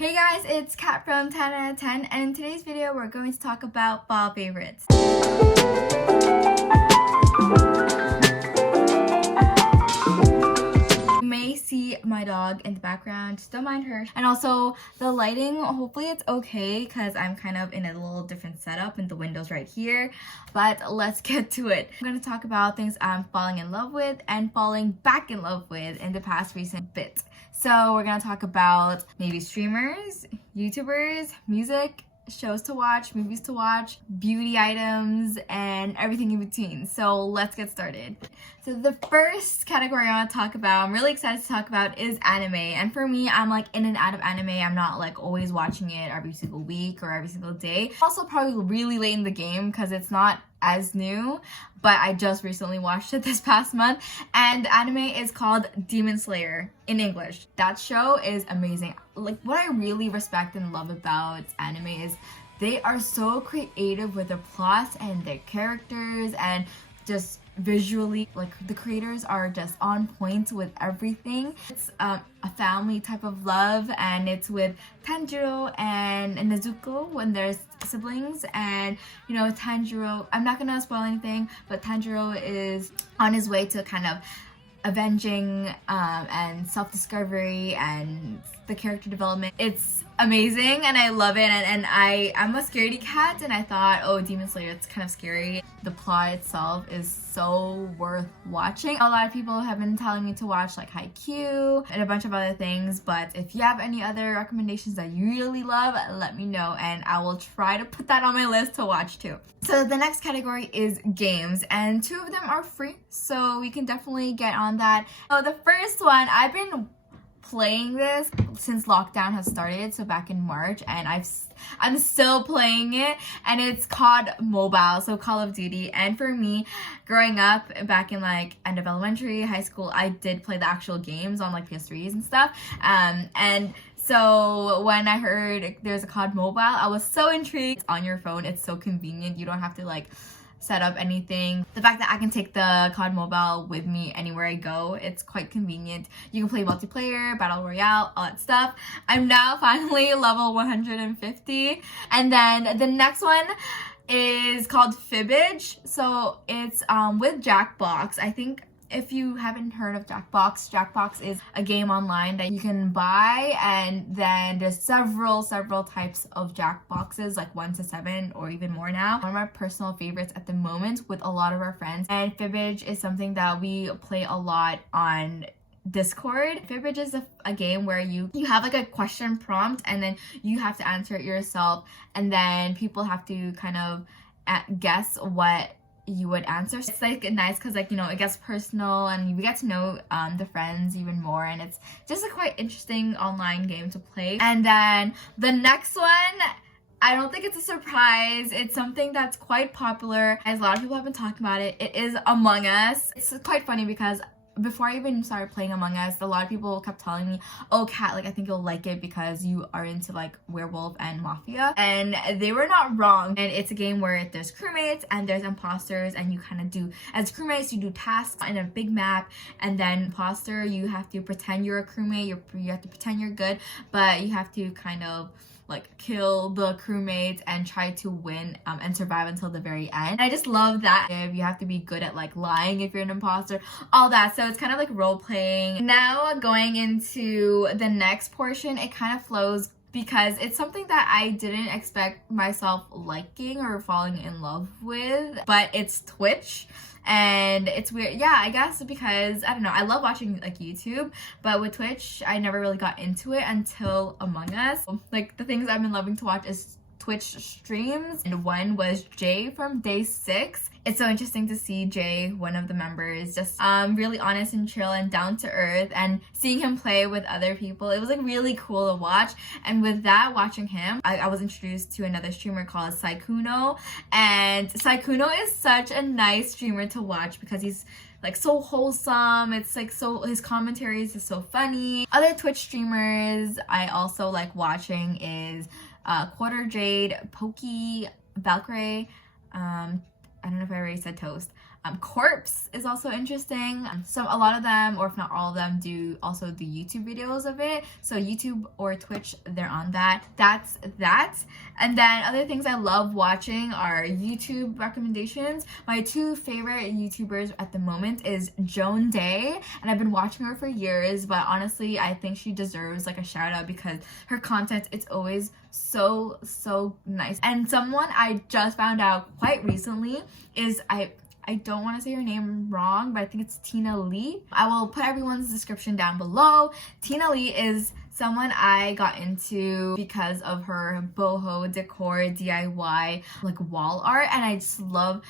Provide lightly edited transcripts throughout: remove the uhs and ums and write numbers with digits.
Hey guys, it's Kat from 10 out of 10, and in today's video we're going to talk about fall favorites. You may see my dog in the background, just don't mind her. And also the lighting, hopefully it's okay because I'm kind of in a little different setup and the window's right here. But let's get to it. I'm going to talk about things I'm falling in love with and falling back in love with in the past recent bit. So we're gonna talk about maybe streamers, YouTubers, music, shows to watch, movies to watch, beauty items, and everything in between. So let's get started. So the first category I want to talk about, I'm really excited to talk about, is anime. And for me, I'm like in and out of anime. I'm not like always watching it every single week or every single day. Also probably really late in the game because it's not as new, but I just recently watched it this past month, and the anime is called Demon Slayer in English. That show is amazing. Like, what I really respect and love about anime is they are so creative with their plots and their characters, and just visually, like, the creators are just on point with everything. It's a family type of love, and it's with Tanjiro and Nezuko when there's siblings. And you know, Tanjiro, I'm not gonna spoil anything, but Tanjiro is on his way to kind of avenging and self-discovery and the character development. It's amazing and I love it, and I'm a scaredy cat, and I thought, oh, Demon Slayer, it's kind of scary. The plot itself is so worth watching. A lot of people have been telling me to watch like Haikyuu and a bunch of other things, but if you have any other recommendations that you really love, let me know and I will try to put that on my list to watch too. So the next category is games, and 2 of them are free, so we can definitely get on that. So the first one, I've been playing this since lockdown has started, so back in March, and I'm still playing it, and it's COD Mobile, so Call of Duty. And for me, growing up back in like end of elementary, high school, I did play the actual games on like PS3s and stuff, and so when I heard there's a COD Mobile, I was so intrigued. It's on your phone, it's so convenient, you don't have to like set up anything. The fact that I can take the COD Mobile with me anywhere I go, it's quite convenient. You can play multiplayer, battle royale, all that stuff. I'm now finally level 150. And then the next one is called Fibbage. So it's with Jackbox. I think if you haven't heard of Jackbox is a game online that you can buy, and then there's several types of Jackboxes, like 1 to 7 or even more now. One of my personal favorites at the moment with a lot of our friends. And Fibbage is something that we play a lot on Discord. Fibbage is a game where you have like a question prompt, and then you have to answer it yourself, and then people have to kind of guess what you would answer. It's like nice because, like, you know, it gets personal and we get to know the friends even more, and it's just a quite interesting online game to play. And then the next one, I don't think it's a surprise. It's something that's quite popular, as a lot of people have been talking about it. It is Among Us. It's quite funny because before I even started playing Among Us, a lot of people kept telling me, oh, Kat, like, I think you'll like it because you are into like werewolf and mafia, and they were not wrong. And it's a game where there's crewmates and there's imposters, and you kind of do, as crewmates, you do tasks in a big map, and then imposter, you have to pretend you're a crewmate, you have to pretend you're good, but you have to kind of like kill the crewmates and try to win and survive until the very end. I just love that. You have to be good at like lying if you're an imposter, all that. So it's kind of like role playing. Now going into the next portion, it kind of flows because it's something that I didn't expect myself liking or falling in love with, but it's Twitch. And it's weird, yeah, I guess because, I don't know, I love watching like YouTube, but with Twitch, I never really got into it until Among Us. Like, the things I've been loving to watch is Twitch streams, and one was Jay from Day 6. It's so interesting to see Jay, one of the members, just really honest and chill and down to earth, and seeing him play with other people, it was like really cool to watch. And with that, watching him, I was introduced to another streamer called Saikuno, and Saikuno is such a nice streamer to watch because he's like so wholesome. It's like so, his commentaries is so funny. Other Twitch streamers I also like watching is Quarter Jade, Pokey, Valkyrie, I don't know if I already said Toast. Corpse is also interesting. So a lot of them, or if not all of them, do also the YouTube videos of it. So YouTube or Twitch, they're on that. That's that. And then other things I love watching are YouTube recommendations. My two favorite YouTubers at the moment is Joan Day, and I've been watching her for years, but honestly I think she deserves like a shout out because her content, it's always so nice. And someone I just found out quite recently is, I don't want to say her name wrong, but I think it's Tina Lee. I will put everyone's description down below. Tina Lee is someone I got into because of her boho decor DIY like wall art, and I just love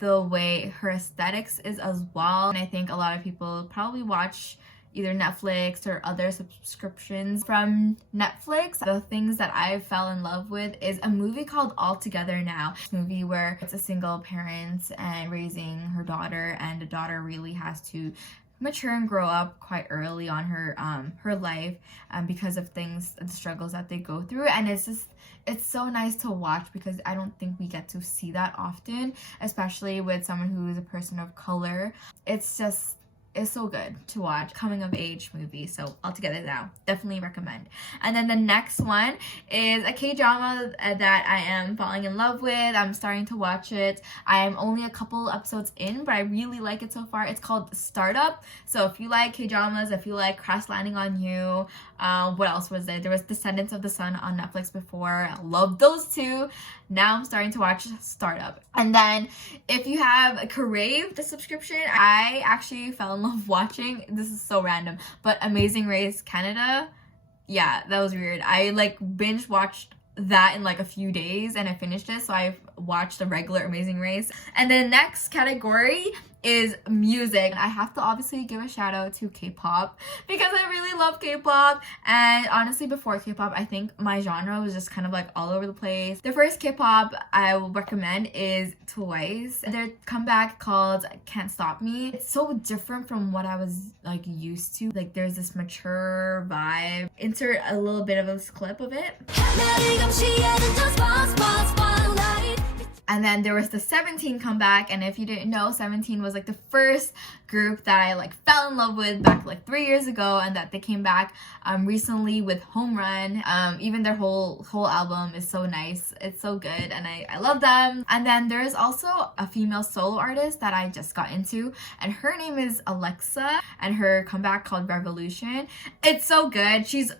the way her aesthetics is as well. And I think a lot of people probably watch either Netflix or other subscriptions from Netflix. The things that I fell in love with is a movie called All Together Now. It's a movie where it's a single parent and raising her daughter, and the daughter really has to mature and grow up quite early on her life because of the struggles that they go through. And it's so nice to watch because I don't think we get to see that often, especially with someone who is a person of color. It's so good to watch. Coming of age movie. So All Together Now, definitely recommend. And then the next one is a K-drama that I am falling in love with. I'm starting to watch it. I am only a couple episodes in, but I really like it so far. It's called Startup. So if you like K-dramas, if you like Crash Landing on You, what else was there? There was Descendants of the Sun on Netflix before. I love those two. Now I'm starting to watch Startup. And then if you have Crave, the subscription, I actually fell in love watching, this is so random, but Amazing Race Canada. Yeah, that was weird. I like binge watched that in like a few days and I finished it, so I've watched the regular Amazing Race. And the next category is music. I have to obviously give a shout out to K-pop because I really love K-pop, and honestly before K-pop I think my genre was just kind of like all over the place. The first K-pop I will recommend is Twice. Their comeback called Can't Stop Me. It's so different from what I was like used to. Like there's this mature vibe. Insert a little bit of this clip of it. And then there was the 17 comeback, and if you didn't know, 17 was like the first group that I like fell in love with back like 3 years ago, and that they came back recently with Home Run. Even their whole album is so nice. It's so good and I love them. And then there's also a female solo artist that I just got into, and her name is Alexa, and her comeback called Revolution. It's so good. She's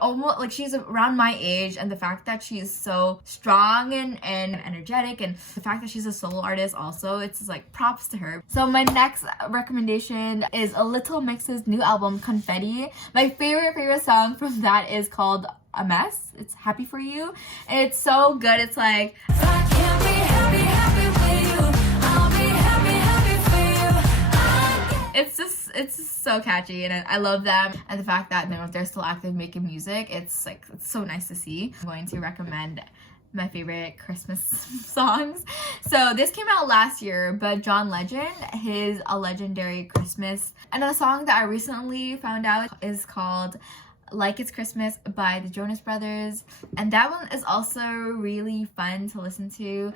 almost like she's around my age, and the fact that she's so strong and energetic, and the fact that she's a solo artist also, it's like props to her. So my next recommendation is a Little Mix's new album Confetti. My favorite song from that is called A Mess. It's Happy For You. It's so good. It's like I can't be happy with you. I'll be happy for you. It's just so catchy, and I love them, and the fact that they're still active making music, it's so nice to see. I'm going to recommend my favorite Christmas songs. So this came out last year, but John Legend, his A Legendary Christmas, and a song that I recently found out is called Like It's Christmas by the Jonas Brothers, and that one is also really fun to listen to.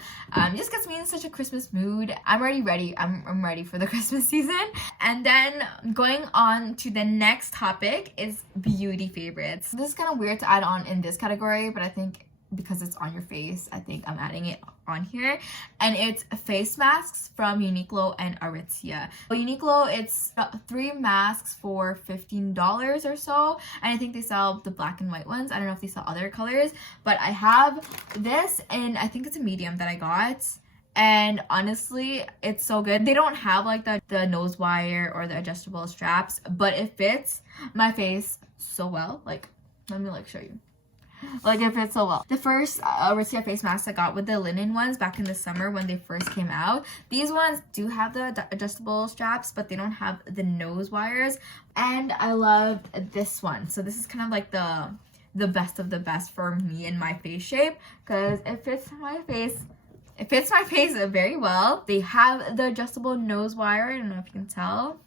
Just gets me in such a Christmas mood. I'm already ready. I'm ready for the Christmas season. And then going on to the next topic is beauty favorites. This is kind of weird to add on in this category, but I think because it's on your face, I think I'm adding it on here. And it's face masks from Uniqlo and Aritzia. Uniqlo, it's 3 masks for $15 or so, and I think they sell the black and white ones. I don't know if they sell other colors, but I have this, and I think it's a medium that I got, and honestly it's so good. They don't have like the nose wire or the adjustable straps, but it fits my face so well. Like, let me show you. Like, it fits so well. The first Aritzia face masks I got with the linen ones back in the summer when they first came out. These ones do have the adjustable straps, but they don't have the nose wires. And I love this one. So this is kind of like the best of the best for me and my face shape, because it fits my face. It fits my face very well. They have the adjustable nose wire. I don't know if you can tell.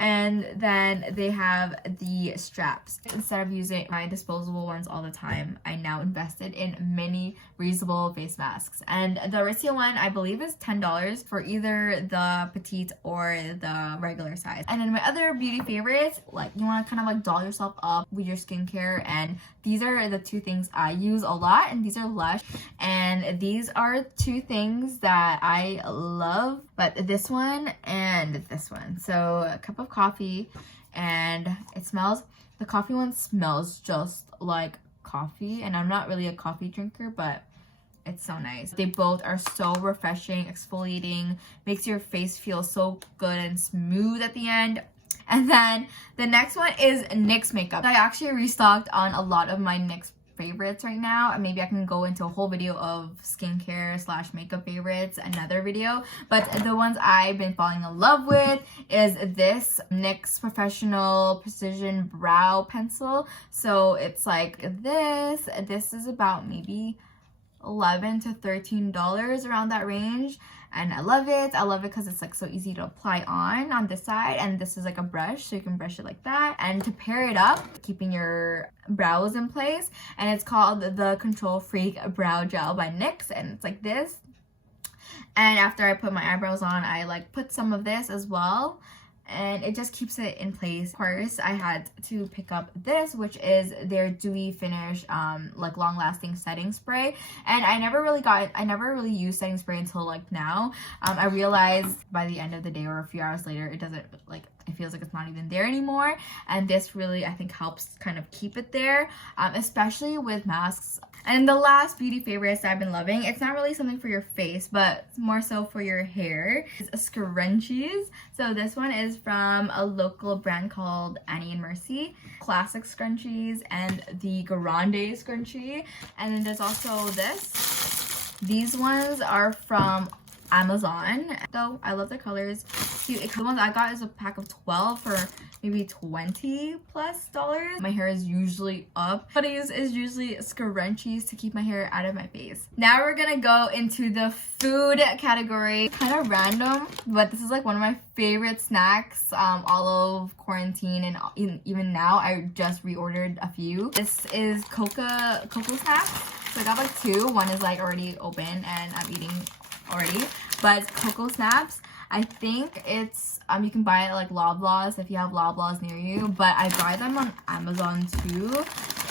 And then they have the straps. Instead of using my disposable ones all the time, I now invested in mini reusable face masks. And the Aritzia one, I believe, is $10 for either the petite or the regular size. And then my other beauty favorites, like you want to kind of like doll yourself up with your skincare, and these are the two things I use a lot, and these are Lush. And these are two things that I love, but this one and this one. So a cup of coffee, and it smells, the coffee one smells just like coffee, and I'm not really a coffee drinker, but it's so nice. They both are so refreshing, exfoliating, makes your face feel so good and smooth at the end. And then the next one is NYX makeup. I actually restocked on a lot of my NYX favorites right now, and maybe I can go into a whole video of skincare / makeup favorites, another video. But the ones I've been falling in love with is this NYX Professional Precision Brow Pencil. So it's like this is about maybe $11 to $13, around that range, and I love it. I love it because it's like so easy to apply on this side, and this is like a brush, so you can brush it like that, and to pair it up, keeping your brows in place. And it's called the Control Freak Brow Gel by NYX, and it's like this. And after I put my eyebrows on, I like put some of this as well, and it just keeps it in place. Of course, I had to pick up this, which is their dewy finish, like long-lasting setting spray. And I never really used setting spray until like now. I realized by the end of the day or a few hours later, it doesn't, like, it feels like it's not even there anymore. And this really, I think, helps kind of keep it there, especially with masks. And the last beauty favorites that I've been loving, it's not really something for your face, but more so for your hair, is scrunchies. So this one is from a local brand called Annie and Mercy. Classic scrunchies and the Grande scrunchie. And then there's also this. These ones are from Amazon, though I love the colors. The ones I got is a pack of 12 for maybe $20+ My hair is usually up, but I use is usually scrunchies to keep my hair out of my face. Now we're gonna go into the food category. Kind of random, but this is like one of my favorite snacks all of quarantine, and even now I just reordered a few. This is cocoa snacks. So I got like two. One is like already open and I'm eating already, but cocoa snaps, I think it's you can buy it at like Loblaws if you have Loblaws near you, but I buy them on Amazon too,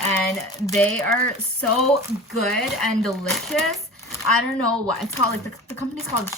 and they are so good and delicious. I don't know what it's called, like the company's called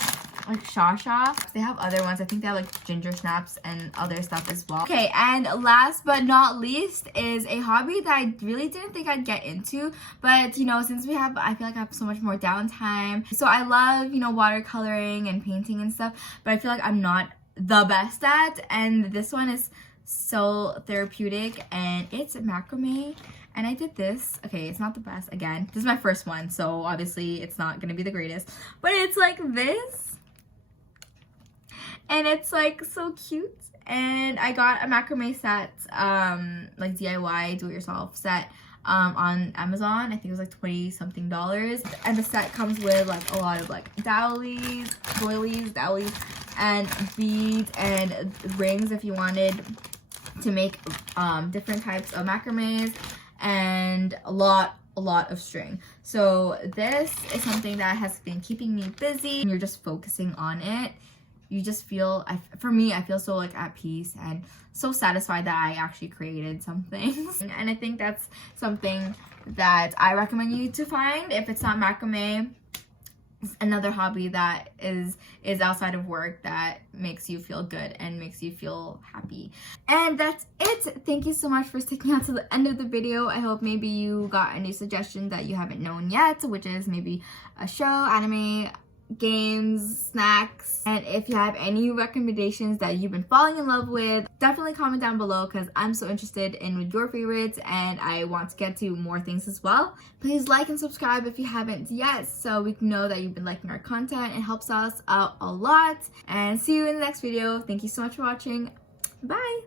like Shasha. They have other ones. I think they have like ginger snaps and other stuff as well. Okay, and last but not least is a hobby that I really didn't think I'd get into, but you know, since I feel like I have so much more downtime. So I love, you know, watercoloring and painting and stuff, but I feel like I'm not the best at, and this one is so therapeutic, and it's macrame. And I did this. Okay, it's not the best. Again, this is my first one, so obviously it's not gonna be the greatest, but it's like this. And it's like so cute. And I got a macrame set, like DIY do-it-yourself set on Amazon. I think it was like $20 something. And the set comes with like a lot of like doilies, and beads and rings if you wanted to make different types of macrames, and a lot of string. So this is something that has been keeping me busy, and you're just focusing on it. You just feel, for me, I feel so like at peace and so satisfied that I actually created something. And I think that's something that I recommend you to find if it's not macrame. It's another hobby that is outside of work that makes you feel good and makes you feel happy. And that's it. Thank you so much for sticking out to the end of the video. I hope maybe you got a new suggestion that you haven't known yet, which is maybe a show, anime, games, snacks. And if you have any recommendations that you've been falling in love with, definitely comment down below, because I'm so interested in your favorites and I want to get to more things as well. Please like and subscribe if you haven't yet, so we can know that you've been liking our content. It helps us out a lot. And see you in the next video. Thank you so much for watching. Bye.